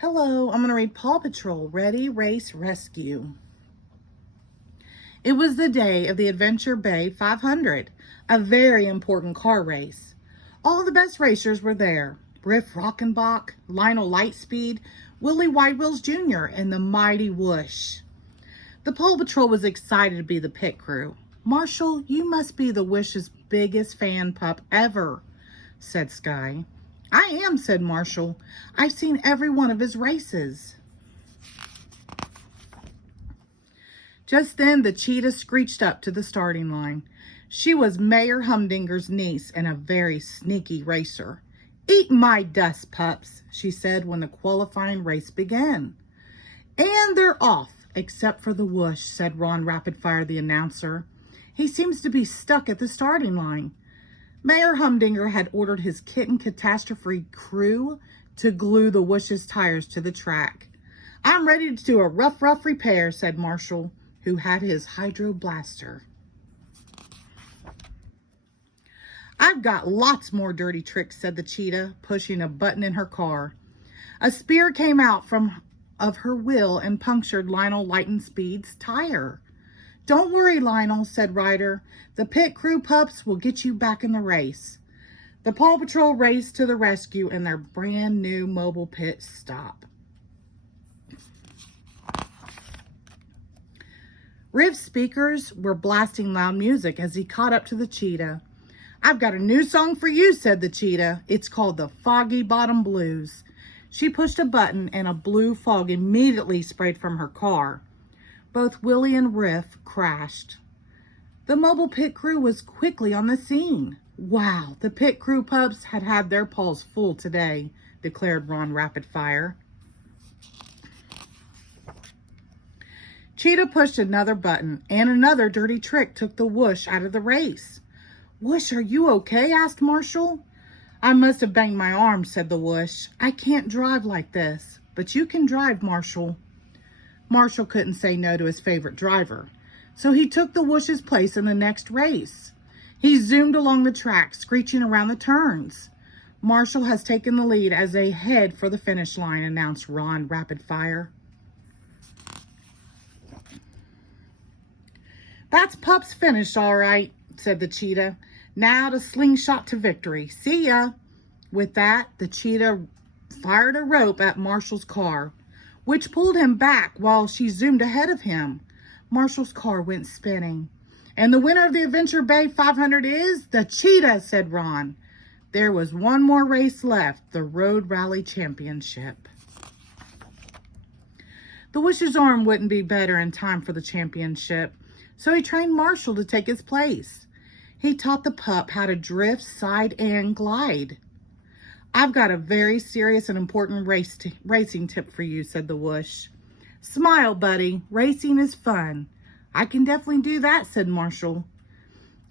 Hello, I'm going to read Paw Patrol, Ready, Race, Rescue. It was the day of the Adventure Bay 500, a very important car race. All the best racers were there. Riff Rockenbach, Lionel Lightspeed, Willie Whitewheels Jr., and the mighty Whoosh. The Paw Patrol was excited to be the pit crew. "Marshall, you must be the Whoosh's biggest fan pup ever," said Skye. "I am," said Marshall. "I've seen every one of his races." Just then, the cheetah screeched up to the starting line. She was Mayor Humdinger's niece and a very sneaky racer. "Eat my dust, pups," she said when the qualifying race began. "And they're off, except for the Whoosh," said Ron Rapidfire, the announcer. "He seems to be stuck at the starting line." Mayor Humdinger had ordered his Kitten Catastrophe crew to glue the Whoosh's tires to the track. "I'm ready to do a rough repair," said Marshall, who had his hydro blaster. "I've got lots more dirty tricks," said the cheetah, pushing a button in her car. A spear came out of her wheel and punctured Lionel Lightspeed's tire. "Don't worry, Lionel," said Ryder. "The pit crew pups will get you back in the race." The Paw Patrol raced to the rescue and their brand new mobile pit stop. Riff's speakers were blasting loud music as he caught up to the cheetah. "I've got a new song for you," said the cheetah. "It's called the Foggy Bottom Blues." She pushed a button and a blue fog immediately sprayed from her car. Both Willie and Riff crashed. The mobile pit crew was quickly on the scene. "Wow, the pit crew pups had their paws full today," declared Ron Rapidfire. Cheetah pushed another button, and another dirty trick took the Whoosh out of the race. "Whoosh, are you okay?" asked Marshall. "I must have banged my arm," said the Whoosh. "I can't drive like this." "But you can drive, Marshall." Marshall couldn't say no to his favorite driver, so he took the Whoosh's place in the next race. He zoomed along the track, screeching around the turns. "Marshall has taken the lead as they head for the finish line," announced Ron Rapidfire. "That's Pup's finished, all right," said the cheetah. "Now to slingshot to victory. See ya." With that, the cheetah fired a rope at Marshall's car, which pulled him back while she zoomed ahead of him. Marshall's car went spinning. "And the winner of the Adventure Bay 500 is the cheetah," said Ron. There was one more race left, the Road Rally Championship. The Whoosh's arm wouldn't be better in time for the championship, so he trained Marshall to take his place. He taught the pup how to drift, side, and glide. "I've got a very serious and important racing tip for you," said the Whoosh. "Smile, buddy. Racing is fun." "I can definitely do that," said Marshall.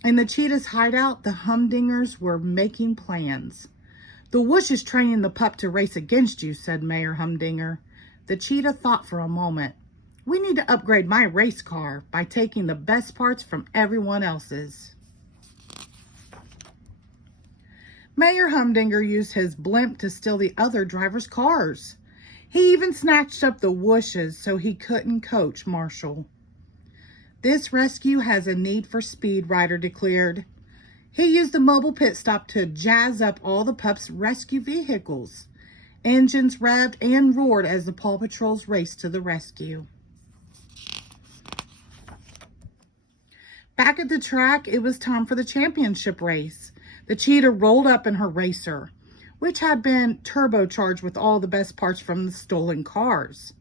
In the cheetah's hideout, the Humdingers were making plans. "The Whoosh is training the pup to race against you," said Mayor Humdinger. The cheetah thought for a moment. "We need to upgrade my race car by taking the best parts from everyone else's." Mayor Humdinger used his blimp to steal the other drivers' cars. He even snatched up the Whoosh's so he couldn't coach Marshall. "This rescue has a need for speed," Ryder declared. He used the mobile pit stop to jazz up all the pups' rescue vehicles. Engines revved and roared as the Paw Patrols raced to the rescue. Back at the track, it was time for the championship race. The cheetah rolled up in her racer, which had been turbocharged with all the best parts from the stolen cars.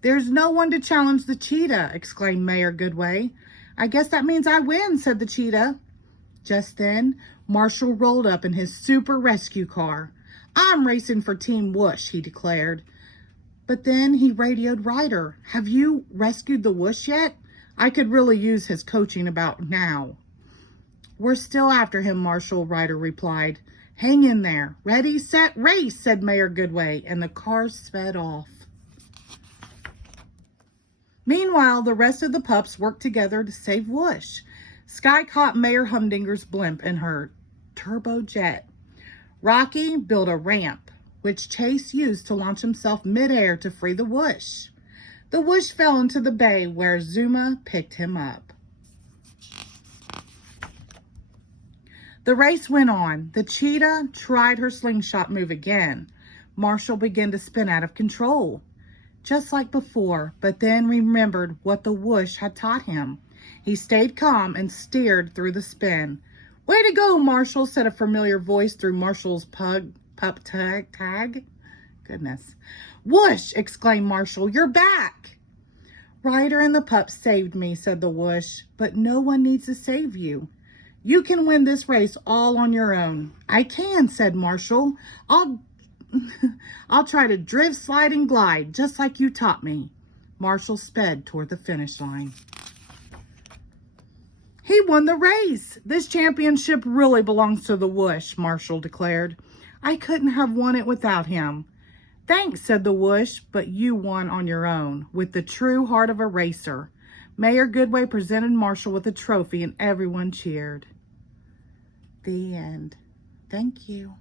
"There's no one to challenge the cheetah," exclaimed Mayor Goodway. "I guess that means I win," said the cheetah. Just then, Marshall rolled up in his super rescue car. "I'm racing for Team Whoosh," he declared. But then he radioed Ryder. "Have you rescued the Whoosh yet? I could really use his coaching about now." "We're still after him, Marshall," Ryder replied. "Hang in there. Ready, set, race," said Mayor Goodway, and the cars sped off. Meanwhile, the rest of the pups worked together to save Whoosh. Skye caught Mayor Humdinger's blimp in her turbojet. Rocky built a ramp which Chase used to launch himself midair to free the whoosh. The whoosh fell into the bay where Zuma picked him up. The race went on. The cheetah tried her slingshot move again. Marshall began to spin out of control, just like before, but then remembered what the whoosh had taught him. He stayed calm and steered through the spin. "Way to go, Marshall," said a familiar voice through Marshall's pup tag. Goodness. "Whoosh!" exclaimed Marshall. "You're back!" "Ryder and the pup saved me," said the whoosh, "but no one needs to save you. You can win this race all on your own." "I can," said Marshall. I'll try to drift, slide, and glide, just like you taught me." Marshall sped toward the finish line. "He won the race. This championship really belongs to the whoosh," Marshall declared. "I couldn't have won it without him." "Thanks," said the whoosh, "but you won on your own, with the true heart of a racer." Mayor Goodway presented Marshall with a trophy and everyone cheered. The end. Thank you.